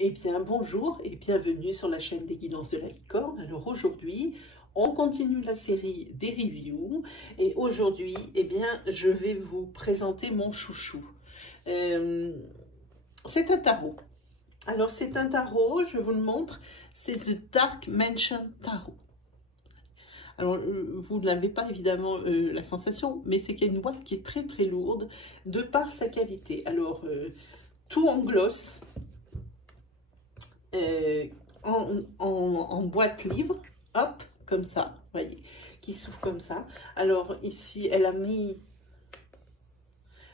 Eh bien, bonjour et bienvenue sur la chaîne des guidances de la licorne. Alors aujourd'hui, on continue la série des reviews et aujourd'hui, eh bien, je vais vous présenter mon chouchou. C'est un tarot. Alors, c'est un tarot, je vous le montre, c'est The Dark Mansion Tarot. Alors, vous n'avez pas évidemment la sensation, mais c'est qu'il y a une boîte qui est très très lourde de par sa qualité. Alors, tout en gloss. En boîte livre, hop, comme ça, vous voyez, qui s'ouvre comme ça. Alors ici, elle a mis...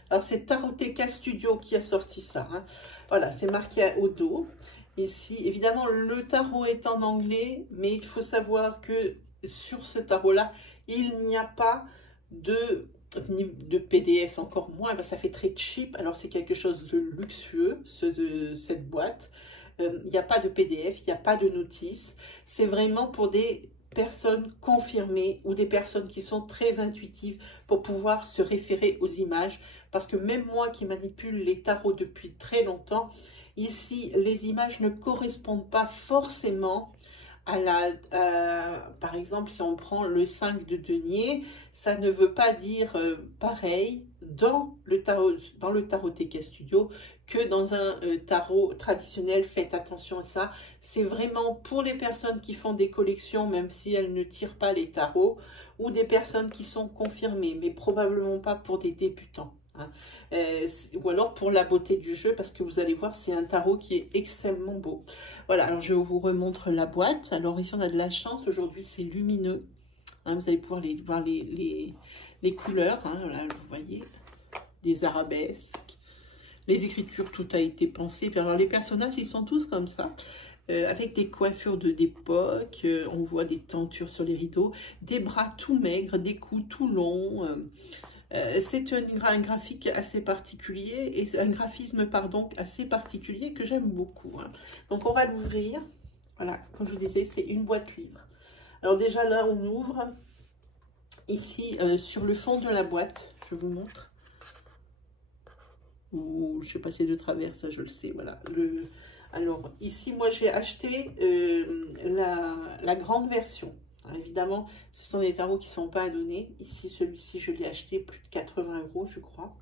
Alors c'est Taroteka Studio qui a sorti ça. Hein. Voilà, c'est marqué au dos. Ici, évidemment, le tarot est en anglais, mais il faut savoir que sur ce tarot-là, il n'y a pas de PDF, encore moins, ça fait très cheap. Alors c'est quelque chose de luxueux, cette boîte. Il n'y a pas de PDF, il n'y a pas de notice. C'est vraiment pour des personnes confirmées ou des personnes qui sont très intuitives pour pouvoir se référer aux images. Parce que même moi qui manipule les tarots depuis très longtemps, ici, les images ne correspondent pas forcément à par exemple, si on prend le 5 de denier, ça ne veut pas dire pareil dans le Taroteka Studio que dans un tarot traditionnel. Faites attention à ça. C'est vraiment pour les personnes qui font des collections, même si elles ne tirent pas les tarots, ou des personnes qui sont confirmées, mais probablement pas pour des débutants. Hein. Ou alors pour la beauté du jeu, parce que vous allez voir, c'est un tarot qui est extrêmement beau. Voilà, alors je vous remontre la boîte. Alors ici, on a de la chance. Aujourd'hui, c'est lumineux. Hein, vous allez pouvoir voir les couleurs. Hein, voilà, vous voyez, des arabesques. Les écritures, tout a été pensé. Puis alors, les personnages, ils sont tous comme ça. Avec des coiffures d'époque, on voit des tentures sur les rideaux, des bras tout maigres, des coups tout longs. C'est un graphique assez particulier, et un graphisme, pardon, assez particulier que j'aime beaucoup. Hein. Donc, on va l'ouvrir. Voilà, comme je vous disais, c'est une boîte livre. Alors déjà, là, on ouvre. Ici, sur le fond de la boîte, je vous montre. Ou je sais pas si c'est de travers, ça je le sais, voilà. Alors ici, moi j'ai acheté la grande version. Alors, évidemment, ce sont des tarots qui ne sont pas à donner. Ici, celui-ci, je l'ai acheté plus de 80 €, je crois.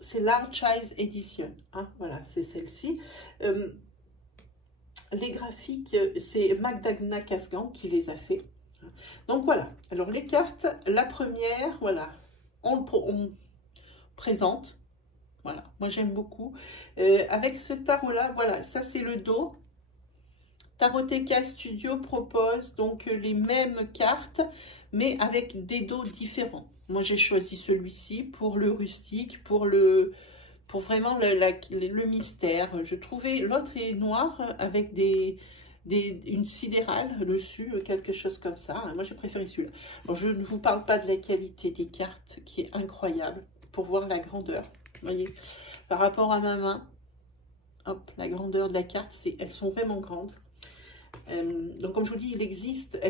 C'est Large Size Edition. Hein, voilà, c'est celle-ci. Les graphiques, c'est Magdalena Casgan qui les a fait. Donc voilà. Alors les cartes, la première, voilà, on présente. Voilà, moi j'aime beaucoup. Avec ce tarot-là, voilà, ça c'est le dos. Taroteka Studio propose donc les mêmes cartes, mais avec des dos différents. Moi j'ai choisi celui-ci pour le rustique, pour vraiment le mystère. Je trouvais l'autre est noir avec une sidérale dessus, quelque chose comme ça. Moi j'ai préféré celui-là. Bon, je ne vous parle pas de la qualité des cartes qui est incroyable pour voir la grandeur. Vous voyez, par rapport à ma main, hop, la grandeur de la carte, elles sont vraiment grandes. Donc comme je vous dis, elle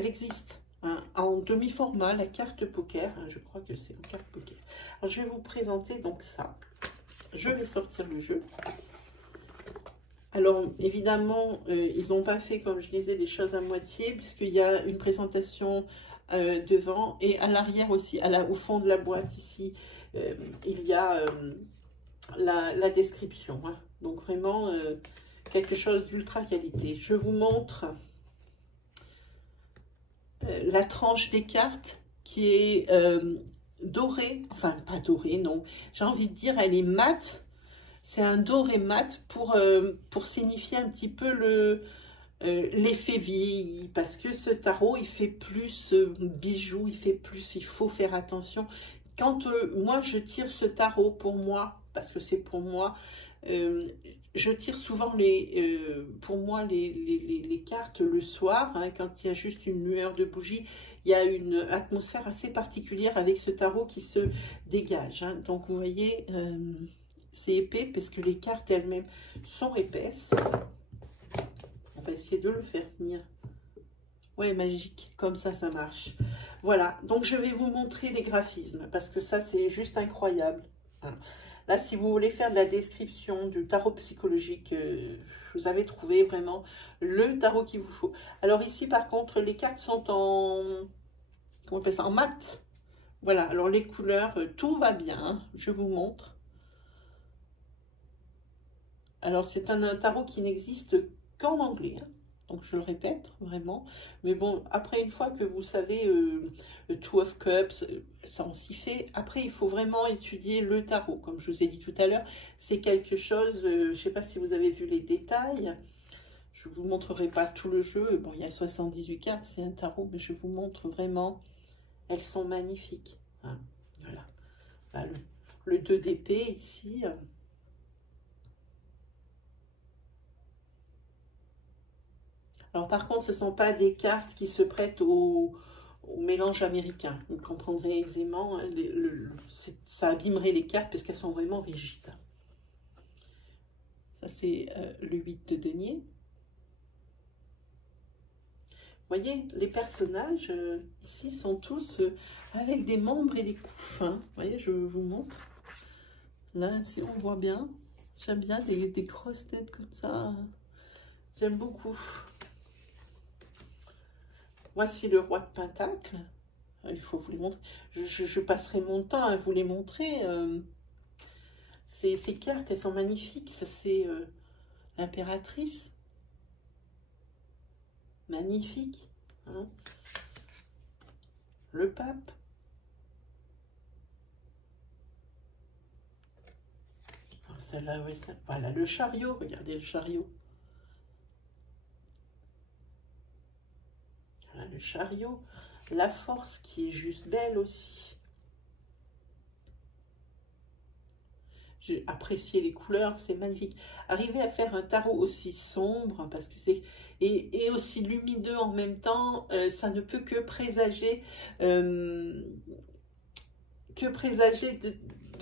existe hein, en demi-format, la carte poker. Hein, je crois que c'est une carte poker. Alors je vais vous présenter donc ça. Je vais sortir le jeu. Alors évidemment, ils n'ont pas fait, comme je disais, les choses à moitié, puisqu'il y a une présentation devant et à l'arrière aussi, au fond de la boîte ici, il y a la description. Hein. Donc vraiment quelque chose d'ultra qualité. Je vous montre la tranche des cartes qui est dorée, enfin pas dorée, non, j'ai envie de dire elle est mate. C'est un doré mat pour signifier un petit peu l'effet vieilli, parce que ce tarot, il fait plus bijou, il fait plus, il faut faire attention. Quand moi, je tire ce tarot pour moi, parce que c'est pour moi, je tire souvent pour moi les cartes le soir, hein, quand il y a juste une lueur de bougie, il y a une atmosphère assez particulière avec ce tarot qui se dégage. Hein. Donc, vous voyez... c'est épais parce que les cartes elles-mêmes sont épaisses. On va essayer de le faire venir. Ouais, magique. Comme ça marche. Voilà. Donc, je vais vous montrer les graphismes parce que ça, c'est juste incroyable. Là, si vous voulez faire de la description du tarot psychologique, vous avez trouvé vraiment le tarot qu'il vous faut. Alors ici, par contre, les cartes sont en, comment on appelle ça, en mat. Voilà, alors les couleurs, tout va bien, hein, je vous montre. Alors, c'est un tarot qui n'existe qu'en anglais, hein. Donc, je le répète, vraiment. Mais bon, après, une fois que vous savez le Two of Cups, ça on s'y fait. Après, il faut vraiment étudier le tarot. Comme je vous ai dit tout à l'heure, c'est quelque chose, je ne sais pas si vous avez vu les détails. Je ne vous montrerai pas tout le jeu. Bon, il y a 78 cartes, c'est un tarot, mais je vous montre vraiment. Elles sont magnifiques, hein. Voilà. Là, le 2 d'épée, ici. Alors, par contre, ce ne sont pas des cartes qui se prêtent au mélange américain. Vous comprendrez aisément, ça abîmerait les cartes parce qu'elles sont vraiment rigides. Ça, c'est le 8 de denier. Vous voyez, les personnages, ici, sont tous avec des membres et des couffins. Vous voyez, je vous montre. Là, si on voit bien, j'aime bien des grosses têtes comme ça. J'aime beaucoup. Voici le roi de Pentacle. Il faut vous les montrer. Je passerai mon temps à vous les montrer. Ces cartes, elles sont magnifiques. Ça, c'est l'impératrice. Magnifique. Hein. Le pape. Celle-là, oui, voilà, le chariot. Regardez le chariot. Voilà, le chariot. La force qui est juste belle aussi. J'ai apprécié les couleurs, c'est magnifique. Arriver à faire un tarot aussi sombre, parce que c'est et aussi lumineux en même temps, ça ne peut que présager de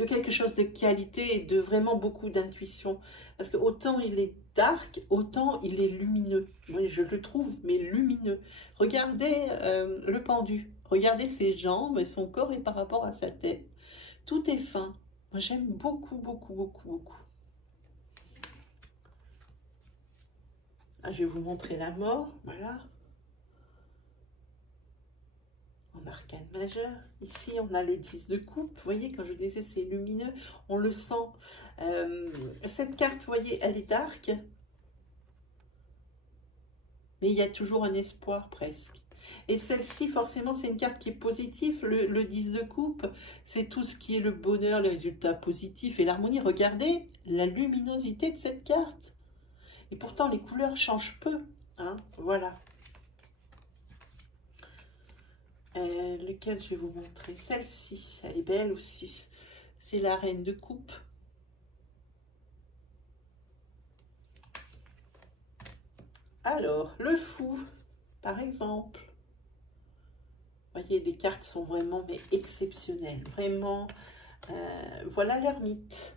quelque chose de qualité et de vraiment beaucoup d'intuition. Parce que autant il est dark, autant il est lumineux. Moi, je le trouve, mais lumineux. Regardez le pendu. Regardez ses jambes et son corps est par rapport à sa tête. Tout est fin. Moi, j'aime beaucoup, beaucoup, beaucoup, beaucoup. Ah, je vais vous montrer la mort. Voilà. En arcane majeur. Ici, on a le 10 de coupe. Vous voyez, quand je disais c'est lumineux, on le sent. Cette carte, vous voyez, elle est dark. Mais il y a toujours un espoir presque. Et celle-ci, forcément, c'est une carte qui est positive. Le 10 de coupe, c'est tout ce qui est le bonheur, les résultats positifs et l'harmonie. Regardez la luminosité de cette carte. Et pourtant, les couleurs changent peu. Hein, voilà. Lequel je vais vous montrer? Celle-ci, elle est belle aussi. C'est la reine de coupe. Alors, le fou, par exemple. Vous voyez, les cartes sont vraiment mais exceptionnelles. Vraiment, voilà l'ermite.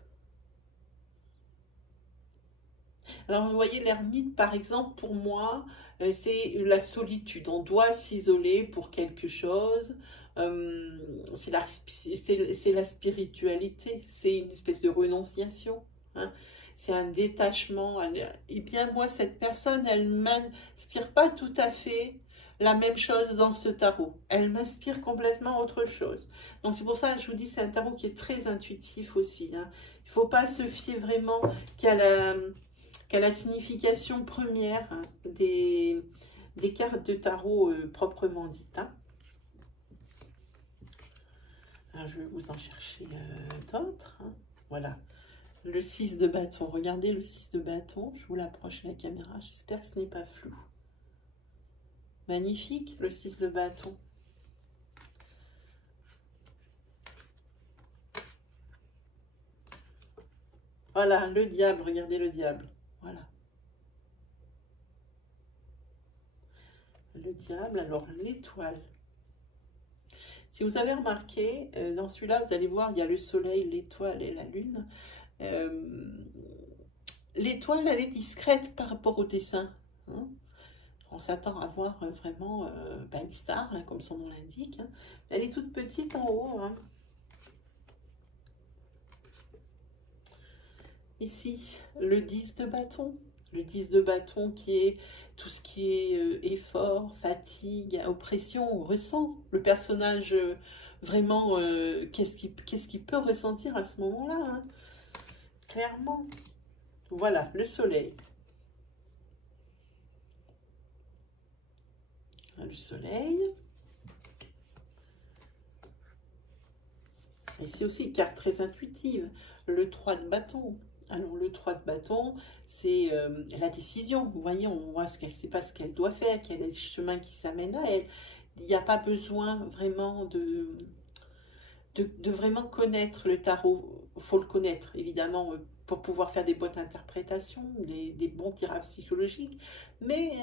Alors, vous voyez, l'ermite, par exemple, pour moi, c'est la solitude. On doit s'isoler pour quelque chose. C'est la spiritualité. C'est une espèce de renonciation. Hein. C'est un détachement. Et bien, moi, cette personne, elle ne m'inspire pas tout à fait la même chose dans ce tarot. Elle m'inspire complètement autre chose. Donc, c'est pour ça que je vous dis, c'est un tarot qui est très intuitif aussi. Hein. Il ne faut pas se fier vraiment qu'à la signification première, hein, des cartes de tarot proprement dites. Hein. Alors, je vais vous en chercher d'autres. Hein. Voilà. Le 6 de bâton. Regardez le 6 de bâton. Je vous l'approche à la caméra. J'espère que ce n'est pas flou. Magnifique, le 6 de bâton. Voilà, le diable. Regardez le diable. Voilà. Le diable, alors l'étoile. Si vous avez remarqué, dans celui-là, vous allez voir, il y a le soleil, l'étoile et la lune. L'étoile, elle est discrète par rapport au dessin. Hein. On s'attend à voir vraiment une star, hein, comme son nom l'indique. Hein. Elle est toute petite en haut. Hein. Ici, le 10 de bâton. Le 10 de bâton qui est tout ce qui est effort, fatigue, oppression, on ressent. Le personnage, vraiment, qu'est-ce qu'il peut ressentir à ce moment-là, hein, clairement. Voilà, le soleil. Le soleil. Et c'est aussi une carte très intuitive. Le 3 de bâton. Alors, le 3 de bâton, c'est la décision. Vous voyez, on voit ce qu'elle sait pas ce qu'elle doit faire, quel est le chemin qui s'amène à elle. Il n'y a pas besoin vraiment de vraiment connaître le tarot. Il faut le connaître, évidemment, pour pouvoir faire des bonnes interprétations, des bons tirages psychologiques. Mais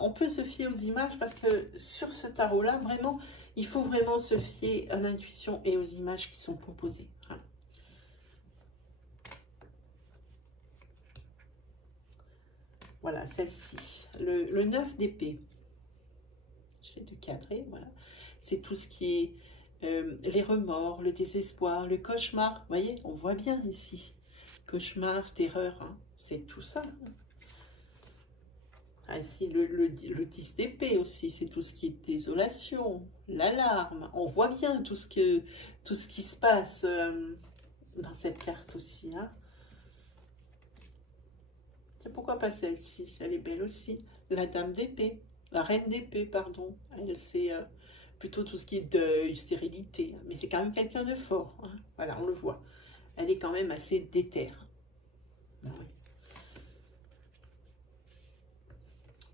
on peut se fier aux images parce que sur ce tarot-là, vraiment, il faut vraiment se fier à l'intuition et aux images qui sont proposées. Voilà, celle-ci. Le 9 d'épée. J'essaie de cadrer, voilà. C'est tout ce qui est les remords, le désespoir, le cauchemar. Vous voyez, on voit bien ici. Cauchemar, terreur, hein, c'est tout ça. Ah, ici, le 10 d'épée aussi, c'est tout ce qui est désolation, l'alarme. On voit bien tout ce qui se passe dans cette carte aussi, hein. C'est pourquoi pas celle-ci, elle est belle aussi. La dame d'épée, la reine d'épée, pardon. Elle, c'est plutôt tout ce qui est deuil, stérilité. Mais c'est quand même quelqu'un de fort, hein. Voilà, on le voit. Elle est quand même assez déterre. Oui.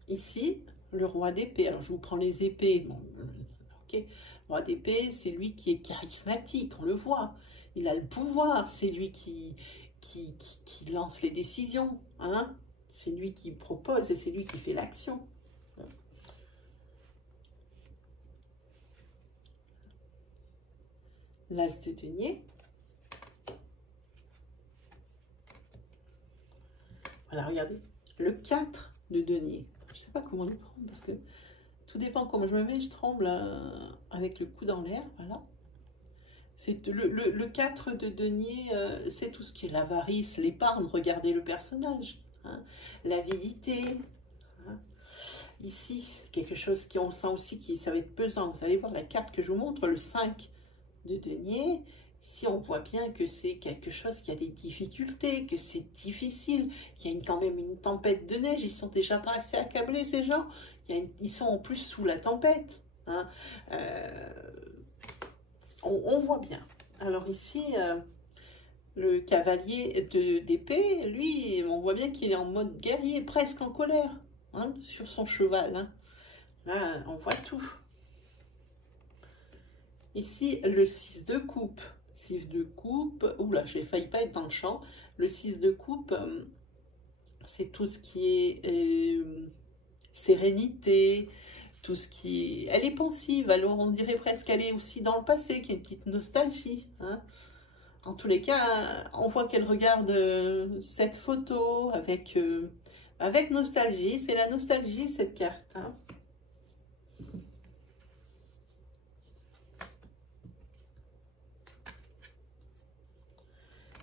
Ici, le roi d'épée. Alors, je vous prends les épées. Bon, ok. Le roi d'épée, c'est lui qui est charismatique, on le voit. Il a le pouvoir, c'est lui qui lance les décisions, hein. C'est lui qui propose et c'est lui qui fait l'action. L'as de denier. Voilà, regardez. Le 4 de denier. Je ne sais pas comment le prendre parce que tout dépend comment je me mets. Je tremble avec le coude dans l'air. Voilà. C'est le 4 de denier, c'est tout ce qui est l'avarice, l'épargne. Regardez le personnage, hein, l'avidité. Hein. Ici, quelque chose qui on sent aussi qui ça va être pesant. Vous allez voir la carte que je vous montre, le 5 de denier. Ici, on voit bien que c'est quelque chose qui a des difficultés, que c'est difficile, qu'il y a quand même une tempête de neige. Ils sont déjà pas assez accablés, ces gens. Ils sont en plus sous la tempête. Hein. On voit bien. Alors ici, le cavalier d'épée, lui, on voit bien qu'il est en mode guerrier, presque en colère, hein, sur son cheval. Hein. Là, on voit tout. Ici, le 6 de coupe. 6 de coupe, oula, j'ai failli pas être dans le champ. Le 6 de coupe, c'est tout ce qui est sérénité, tout ce qui est... Elle est pensive, alors on dirait presque qu'elle est aussi dans le passé, qu'il y a une petite nostalgie. Hein. En tous les cas, on voit qu'elle regarde cette photo avec nostalgie. C'est la nostalgie, cette carte. Hein.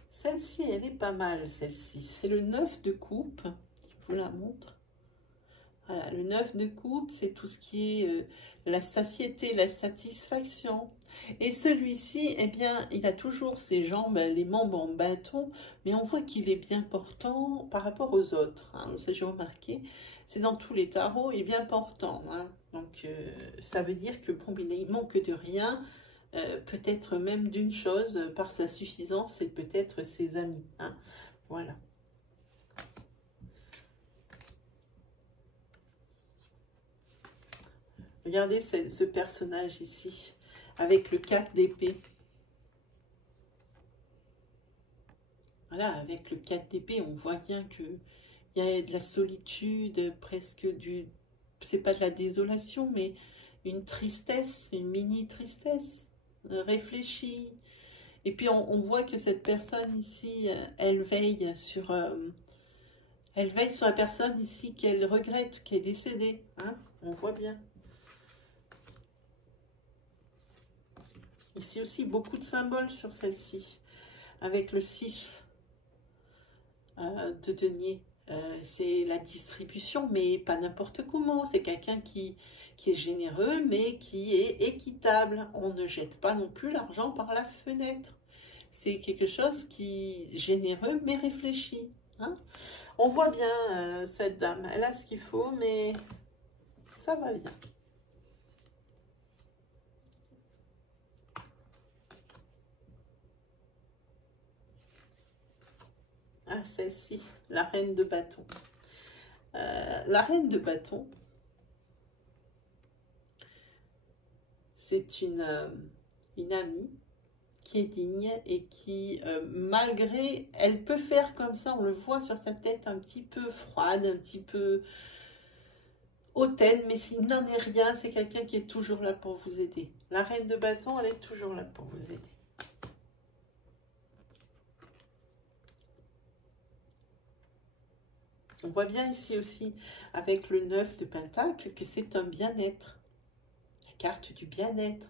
Celle-ci, elle est pas mal, celle-ci. C'est le 9 de coupe. Je vous la montre. Voilà, le 9 de coupe, c'est tout ce qui est la satiété, la satisfaction. Et celui-ci, eh bien, il a toujours ses jambes, les membres en bâton, mais on voit qu'il est bien portant par rapport aux autres. Hein. Ça, j'ai remarqué. C'est dans tous les tarots, il est bien portant. Hein. Donc, ça veut dire que bon, il manque de rien, peut-être même d'une chose, par sa suffisance et peut-être ses amis. Hein. Voilà. Regardez ce personnage ici, avec le 4 d'épée. Voilà, avec le 4 d'épée, on voit bien qu'il y a de la solitude, presque du... C'est pas de la désolation, mais une tristesse, une mini-tristesse, réfléchie. Et puis, on voit que cette personne ici, elle veille sur la personne ici qu'elle regrette, qui est décédée. Hein, on voit bien. Ici aussi, beaucoup de symboles sur celle-ci, avec le 6. de denier. C'est la distribution, mais pas n'importe comment. C'est quelqu'un qui est généreux, mais qui est équitable. On ne jette pas non plus l'argent par la fenêtre. C'est quelque chose qui est généreux, mais réfléchi. Hein. On voit bien cette dame. Elle a ce qu'il faut, mais ça va bien. Ah, celle-ci, la reine de bâton. La reine de bâton, c'est une amie qui est digne et qui, malgré, elle peut faire comme ça, on le voit sur sa tête un petit peu froide, un petit peu hautaine, mais s'il n'en est rien, c'est quelqu'un qui est toujours là pour vous aider. La reine de bâton, elle est toujours là pour vous aider. On voit bien ici aussi, avec le 9 de Pentacle, que c'est un bien-être. La carte du bien-être.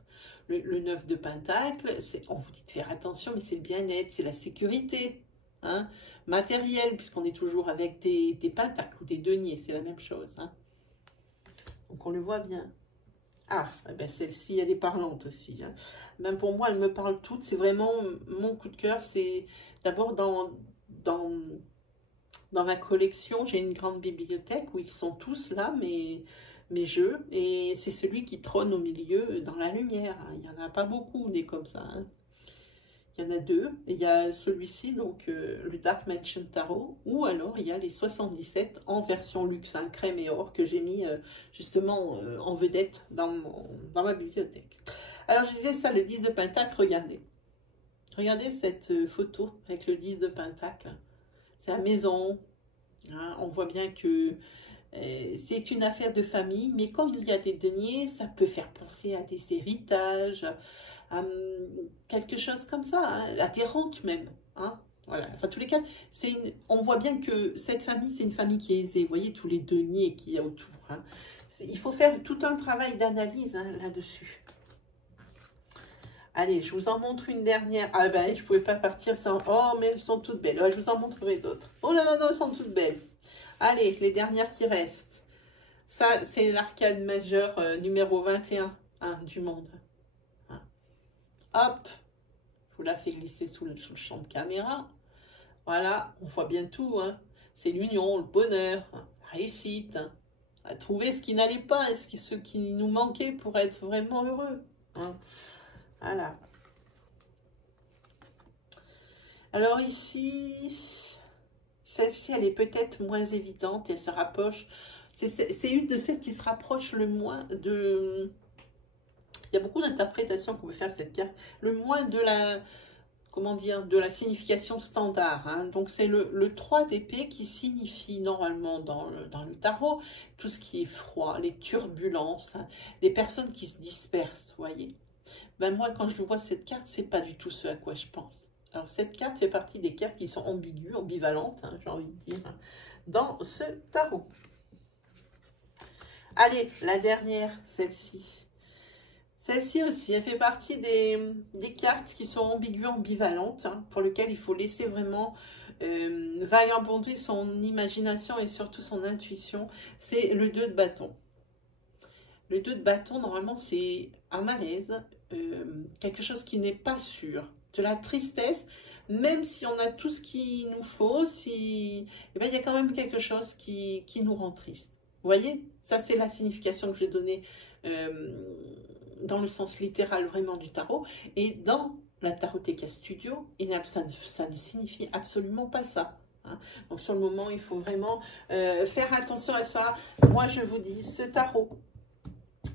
Le 9 de Pentacle, on vous dit de faire attention, mais c'est le bien-être, c'est la sécurité. Hein, matérielle, puisqu'on est toujours avec des pentacles ou des deniers, c'est la même chose. Hein. Donc on le voit bien. Ah, eh ben celle-ci, elle est parlante aussi. Hein. Même pour moi, elle me parle toutes. C'est vraiment mon coup de cœur. C'est d'abord dans ma collection, j'ai une grande bibliothèque où ils sont tous là, mes jeux. Et c'est celui qui trône au milieu dans la lumière. Hein. Il n'y en a pas beaucoup des comme ça. Hein. Il y en a deux. Il y a celui-ci, donc le Dark Mansion Tarot. Ou alors il y a les 77 en version luxe, hein, crème et or, que j'ai mis justement en vedette dans ma bibliothèque. Alors je disais ça, le 10 de Pentacle, regardez. Regardez cette photo avec le 10 de Pentacle. C'est la maison, hein, on voit bien que c'est une affaire de famille, mais comme il y a des deniers, ça peut faire penser à des héritages, à quelque chose comme ça, hein, à des rentes même. Hein, voilà. Enfin, tous les cas, on voit bien que cette famille, c'est une famille qui est aisée. Vous voyez tous les deniers qu'il y a autour. Hein. Il faut faire tout un travail d'analyse hein, là-dessus. Allez, je vous en montre une dernière. Ah ben, je ne pouvais pas partir sans... Oh, mais elles sont toutes belles. Ouais, je vous en montrerai d'autres. Oh là là, non, elles sont toutes belles. Allez, les dernières qui restent. Ça, c'est l'arcane majeur numéro 21 hein, du monde. Hein. Hop, je vous la fais glisser sous le champ de caméra. Voilà, on voit bien tout. Hein. C'est l'union, le bonheur, hein, la réussite. Hein. À trouver ce qui n'allait pas, ce qui nous manquait pour être vraiment heureux. Hein. Voilà. Alors ici, celle-ci, elle est peut-être moins évidente. Elle se rapproche. C'est une de celles qui se rapproche le moins de... Il y a beaucoup d'interprétations qu'on peut faire de cette carte. Le moins de la... Comment dire? De la signification standard. Hein. Donc c'est le 3 d'épée qui signifie normalement dans le tarot tout ce qui est froid, les turbulences, hein, des personnes qui se dispersent, vous voyez. Ben moi, quand je vois cette carte, c'est pas du tout ce à quoi je pense. Alors, cette carte fait partie des cartes qui sont ambiguës, ambivalentes, hein, j'ai envie de dire, dans ce tarot. Allez, la dernière, celle-ci. Celle-ci aussi, elle fait partie des cartes qui sont ambiguës, ambivalentes, hein, pour lesquelles il faut laisser vraiment vagabonder son imagination et surtout son intuition. C'est le 2 de bâton. Le 2 de bâton, normalement, c'est un malaise, quelque chose qui n'est pas sûr, de la tristesse, même si on a tout ce qu'il nous faut, eh ben, il y a quand même quelque chose qui nous rend triste. Vous voyez, ça c'est la signification que je vais donner dans le sens littéral vraiment du tarot. Et dans la Taroteka Studio, ça ne signifie absolument pas ça. Hein. Donc sur le moment, il faut vraiment faire attention à ça. Moi, je vous dis, ce tarot,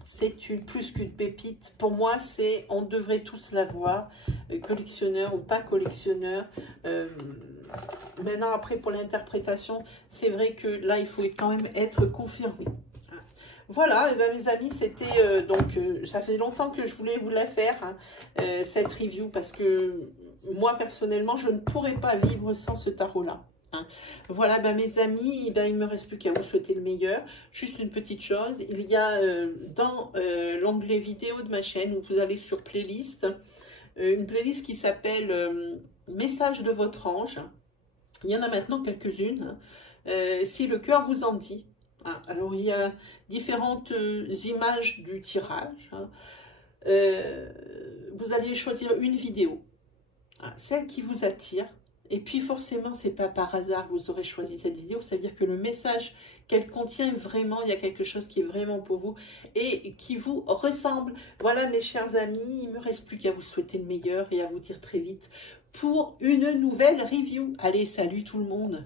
c'est plus qu'une pépite. Pour moi, on devrait tous l'avoir, collectionneur ou pas collectionneur. Maintenant, après, pour l'interprétation, c'est vrai que là, il faut quand même être confirmé. Voilà, et bien, mes amis, c'était ça fait longtemps que je voulais vous la faire, hein, cette review, parce que moi, personnellement, je ne pourrais pas vivre sans ce tarot-là. Hein. Voilà, ben, mes amis, ben, il ne me reste plus qu'à vous souhaiter le meilleur. Juste une petite chose, il y a dans l'onglet vidéo de ma chaîne, où vous allez sur playlist, une playlist qui s'appelle Message de votre ange. Il y en a maintenant quelques-unes, si le cœur vous en dit. Hein. Alors, il y a différentes images du tirage. Hein. Vous allez choisir une vidéo, hein, celle qui vous attire. Et puis forcément, c'est pas par hasard que vous aurez choisi cette vidéo. Ça veut dire que le message qu'elle contient, vraiment, il y a quelque chose qui est vraiment pour vous et qui vous ressemble. Voilà, mes chers amis, il ne me reste plus qu'à vous souhaiter le meilleur et à vous dire très vite pour une nouvelle review. Allez, salut tout le monde!